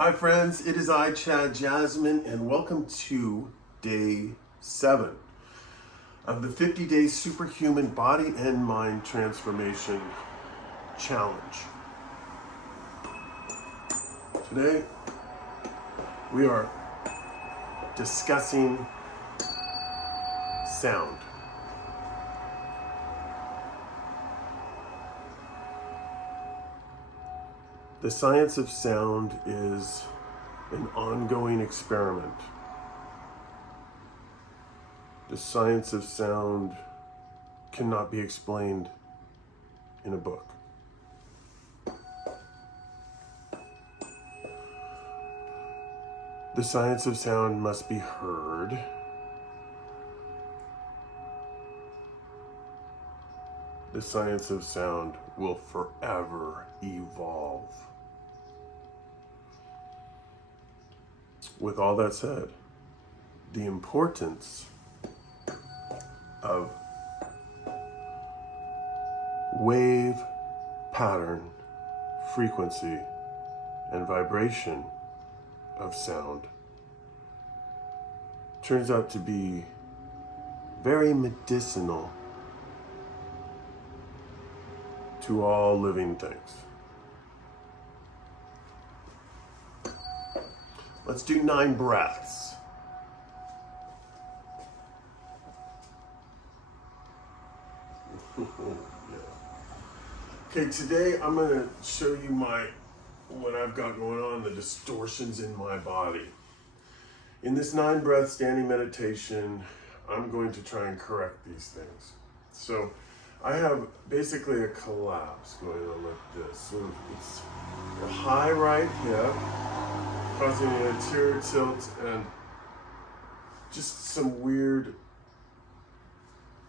Hi friends, it is I, Chad Jasmine, and welcome to day 7 of the 50-day superhuman body and mind transformation challenge. Today, we are discussing sound. The science of sound is an ongoing experiment. The science of sound cannot be explained in a book. The science of sound must be heard. The science of sound will forever evolve. With all that said, the importance of wave, pattern, frequency, and vibration of sound turns out to be very medicinal to all living things. Let's do 9 breaths. Okay, today I'm going to show you what I've got going on, the distortions in my body. In this 9 breath standing meditation, I'm going to try and correct these things. So I have basically a collapse going on like this. So it's a high right hip, causing an anterior tilt and just some weird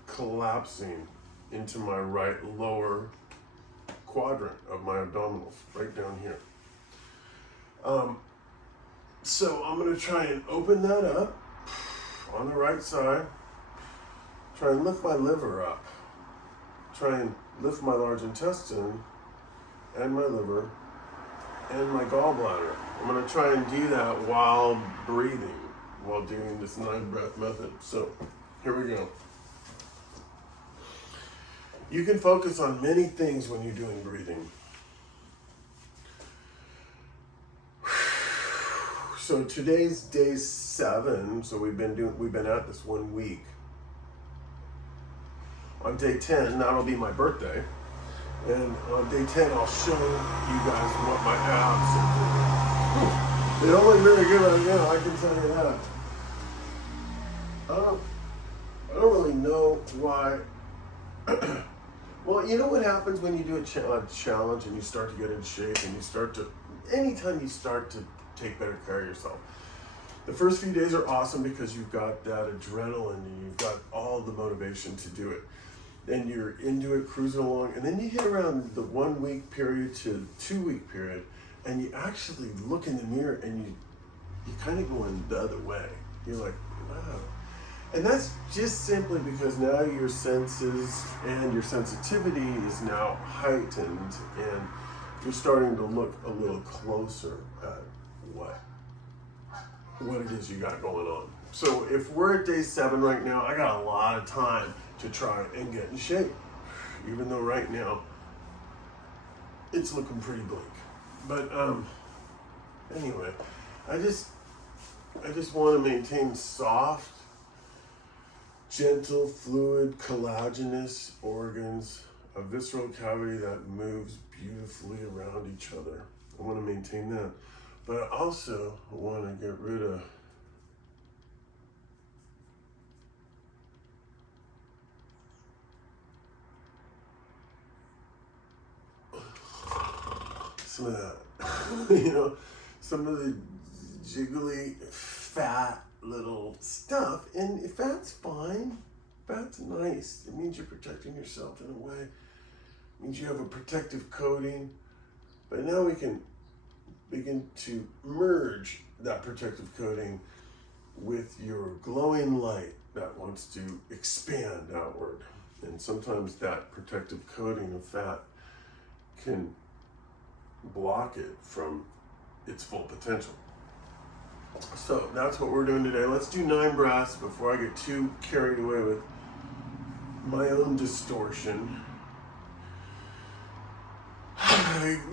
collapsing into my right lower quadrant of my abdominals, right down here. So I'm going to try and open that up on the right side, try and lift my liver up, try and lift my large intestine and my liver and my gallbladder. I'm going to try and do that while breathing, while doing this 9 breath method. So here we go. You can focus on many things when you're doing breathing. So today's day 7, so we've been at this 1 week. On day 10, that'll be my birthday. And on day 10, I'll show you guys what my abs are doing. They don't look very good right now, I can tell you that. I don't really know why. Well, you know what happens when you do a challenge and you start to get in shape and anytime you start to take better care of yourself. The first few days are awesome because you've got that adrenaline and you've got all the motivation to do it. And you're into it, cruising along, and then you hit around the 1 week period to 2 week period, and you actually look in the mirror and you kind of going the other way. You're like, wow. And that's just simply because now your senses and your sensitivity is now heightened, and you're starting to look a little closer at what it is you got going on. So if we're at day 7 right now, I got a lot of time to try and get in shape, even though right now it's looking pretty bleak. But anyway, I just want to maintain soft, gentle, fluid, collagenous organs, a visceral cavity that moves beautifully around each other. I want to maintain that. But I also want to get rid of some of that, some of the jiggly, fat little stuff. And fat's fine. Fat's nice. It means you're protecting yourself in a way. It means you have a protective coating. But now we can begin to merge that protective coating with your glowing light that wants to expand outward. And sometimes that protective coating of fat can block it from its full potential. So that's what we're doing today. Let's do 9 breaths before I get too carried away with my own distortion.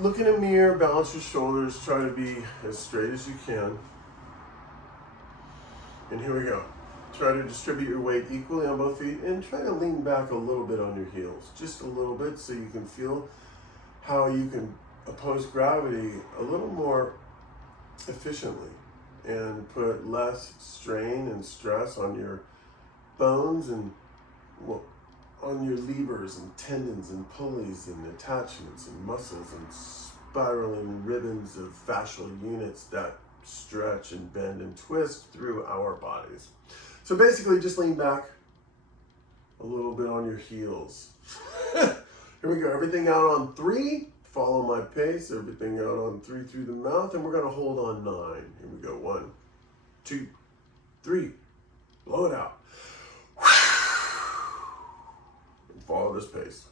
Look in a mirror, balance your shoulders, try to be as straight as you can. And here we go. Try to distribute your weight equally on both feet and try to lean back a little bit on your heels. Just a little bit so you can feel how you can oppose gravity a little more efficiently and put less strain and stress on your bones and on your levers and tendons and pulleys and attachments and muscles and spiraling ribbons of fascial units that stretch and bend and twist through our bodies. So basically just lean back a little bit on your heels. Here we go, everything out on 3. Follow my pace, everything out on 3 through the mouth, and we're gonna hold on 9. Here we go, 1, 2, 3, blow it out. And follow this pace.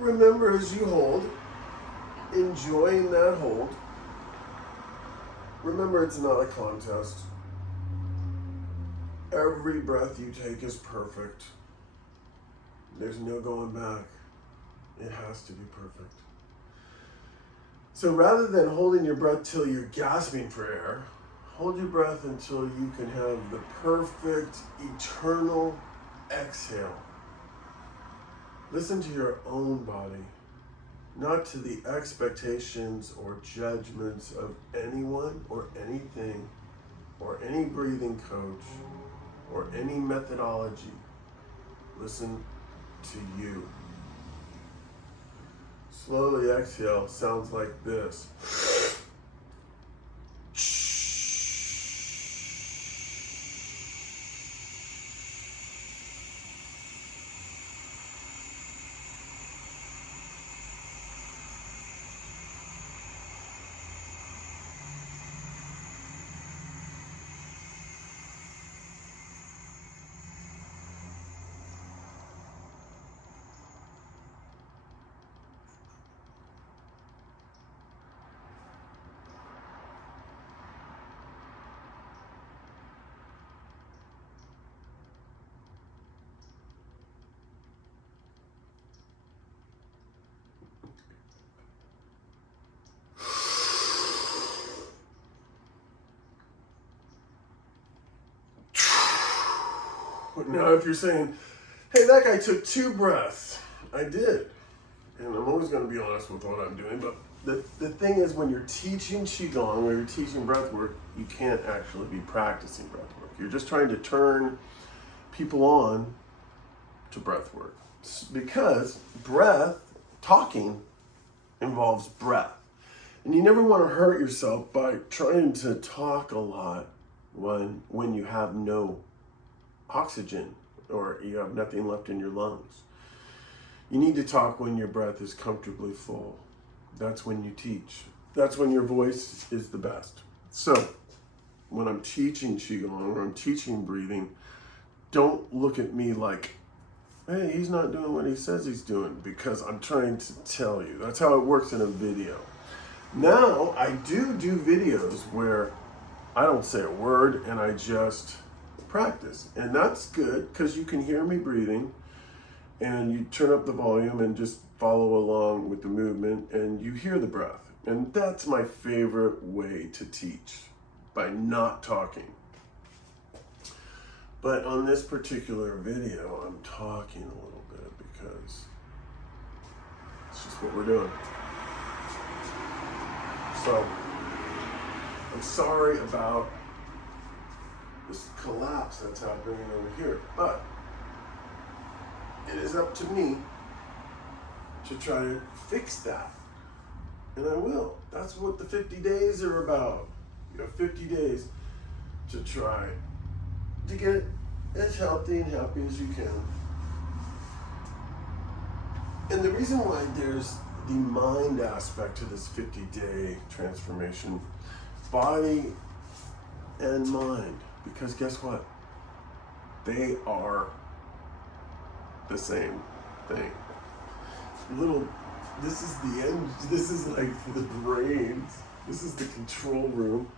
Remember, as you hold, enjoying that hold. Remember, it's not a contest. Every breath you take is perfect. There's no going back. It has to be perfect. So rather than holding your breath till you're gasping for air, hold your breath until you can have the perfect, eternal exhale. Listen to your own body, not to the expectations or judgments of anyone or anything or any breathing coach or any methodology. Listen to you. Slowly exhale sounds like this. Now, if you're saying, hey, that guy took 2 breaths, I did. And I'm always going to be honest with what I'm doing. But the thing is, when you're teaching Qigong or you're teaching breath work, you can't actually be practicing breath work. You're just trying to turn people on to breath work. Because talking involves breath. And you never want to hurt yourself by trying to talk a lot when you have no oxygen or you have nothing left in your lungs. You need to talk when your breath is comfortably full. That's when you teach. That's when your voice is the best. So when I'm teaching Qigong or I'm teaching breathing, don't look at me like hey, he's not doing what he says he's doing because I'm trying to tell you. That's how it works in a video. Now, I do videos where I don't say a word and I just practice. And that's good because you can hear me breathing and you turn up the volume and just follow along with the movement and you hear the breath. And that's my favorite way to teach, by not talking. But on this particular video, I'm talking a little bit because it's just what we're doing. So, I'm sorry about this collapse that's happening over here, but it is up to me to try to fix that. And I will. That's what the 50 days are about. You have 50 days to try to get as healthy and happy as you can. And the reason why there's the mind aspect to this 50-day transformation, body and mind, because guess what? They are the same thing. This is the end. This is like the brains. This is the control room.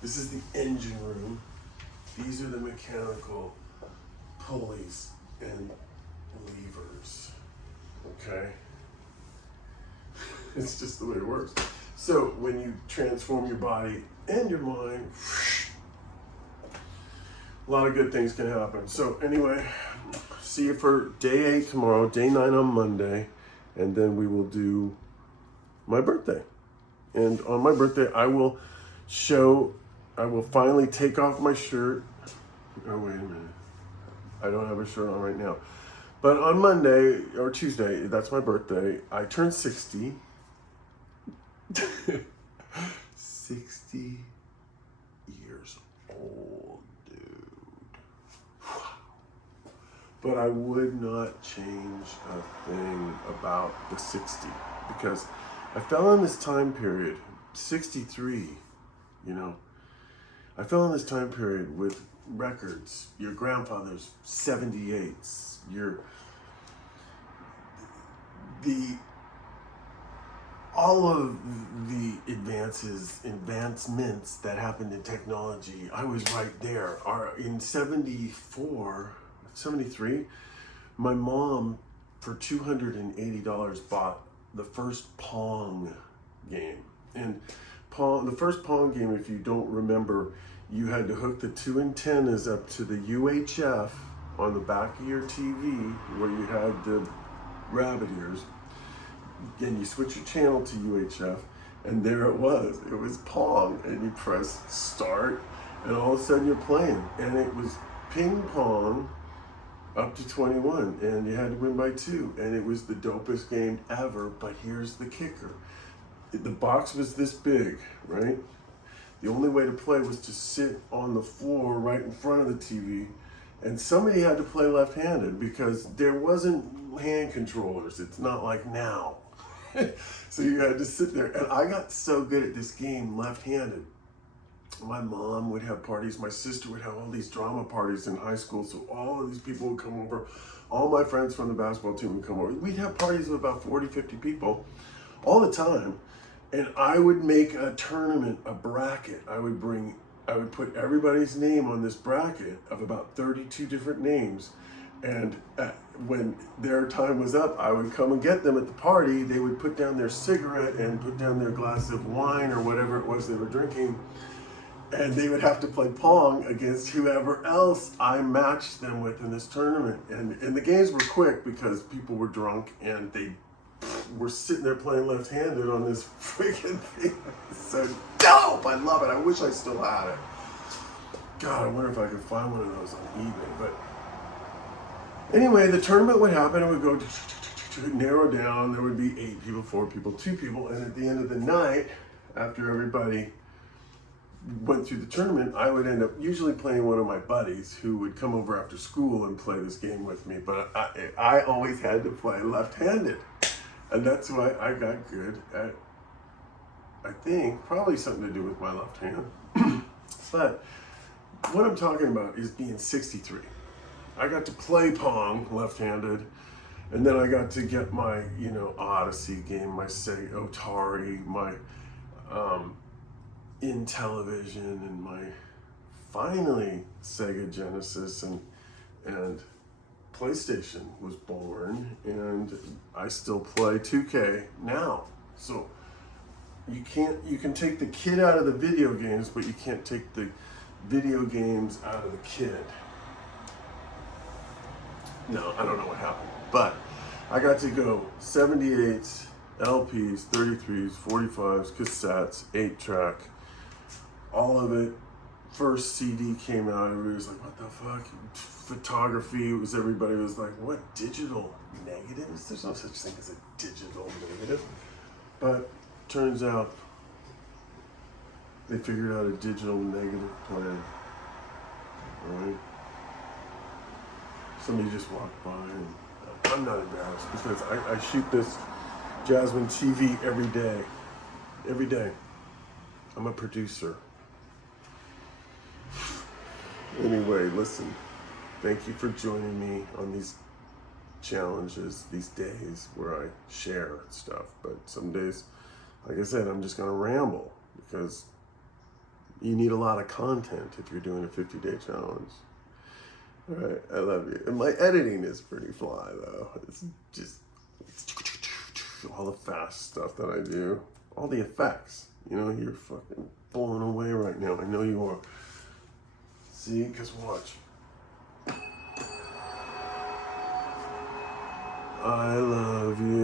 This is the engine room. These are the mechanical pulleys and levers. Okay? It's just the way it works. So when you transform your body and your mind, a lot of good things can happen. So anyway, see you for day 8 tomorrow, day 9 on Monday, and then we will do my birthday. And on my birthday, I will finally take off my shirt. Oh, wait a minute. I don't have a shirt on right now. But on Monday or Tuesday, that's my birthday, I turn 60. 60 years old, dude. But I would not change a thing about the 60 because I fell in this time period, 63, you know. I fell in this time period with records. Your grandfather's 78s. All of the advancements that happened in technology, I was right there. In 74, 73, my mom, for $280, bought the first Pong game. And the first Pong game, if you don't remember, you had to hook the 2 antennas up to the UHF on the back of your TV where you had the rabbit ears. And you switch your channel to UHF, and there it was. It was Pong, and you press start, and all of a sudden you're playing. And it was ping pong up to 21, and you had to win by 2. And it was the dopest game ever, but here's the kicker. The box was this big, right? The only way to play was to sit on the floor right in front of the TV, and somebody had to play left-handed because there wasn't hand controllers. It's not like now. So you had to sit there, and I got so good at this game left-handed. My mom would have parties, my sister would have all these drama parties in high school, so all of these people would come over. All my friends from the basketball team would come over. We'd have parties of about 40, 50 people all the time, and I would make a tournament, a bracket. I would put everybody's name on this bracket of about 32 different names, and when their time was up, I would come and get them at the party. They would put down their cigarette and put down their glass of wine or whatever it was they were drinking, and they would have to play Pong against whoever else I matched them with in this tournament. And the games were quick because people were drunk and they were sitting there playing left-handed on this freaking thing. It's so dope! I love it. I wish I still had it. God, I wonder if I could find one of those on eBay. But anyway, the tournament would happen. It would go to narrow down. There would be 8 people, 4 people, 2 people. And at the end of the night, after everybody went through the tournament, I would end up usually playing one of my buddies who would come over after school and play this game with me. But I always had to play left-handed. And that's why I got good at, I think, probably something to do with my left hand. But what I'm talking about is being 63. I got to play Pong left-handed, and then I got to get my, Odyssey game, my Sega Atari, my Intellivision, and my finally Sega Genesis and PlayStation was born, and I still play 2K now. So you can take the kid out of the video games, but you can't take the video games out of the kid. No, I don't know what happened, but I got to go 78s, LPs, 33s, 45s, cassettes, 8-track, all of it. First CD came out, everybody was like, what the fuck? Photography, everybody was like, what, digital negatives? There's no such thing as a digital negative. But turns out they figured out a digital negative plan, right? Somebody just walked by, and I'm not embarrassed because I shoot this Jasmine TV every day. Every day. I'm a producer. Anyway, listen, thank you for joining me on these challenges, these days where I share stuff. But some days, like I said, I'm just going to ramble because you need a lot of content if you're doing a 50-day challenge. All right, I love you. And my editing is pretty fly, though. It's just all the fast stuff that I do, all the effects. You're fucking blown away right now. I know you are. See, because watch. I love you.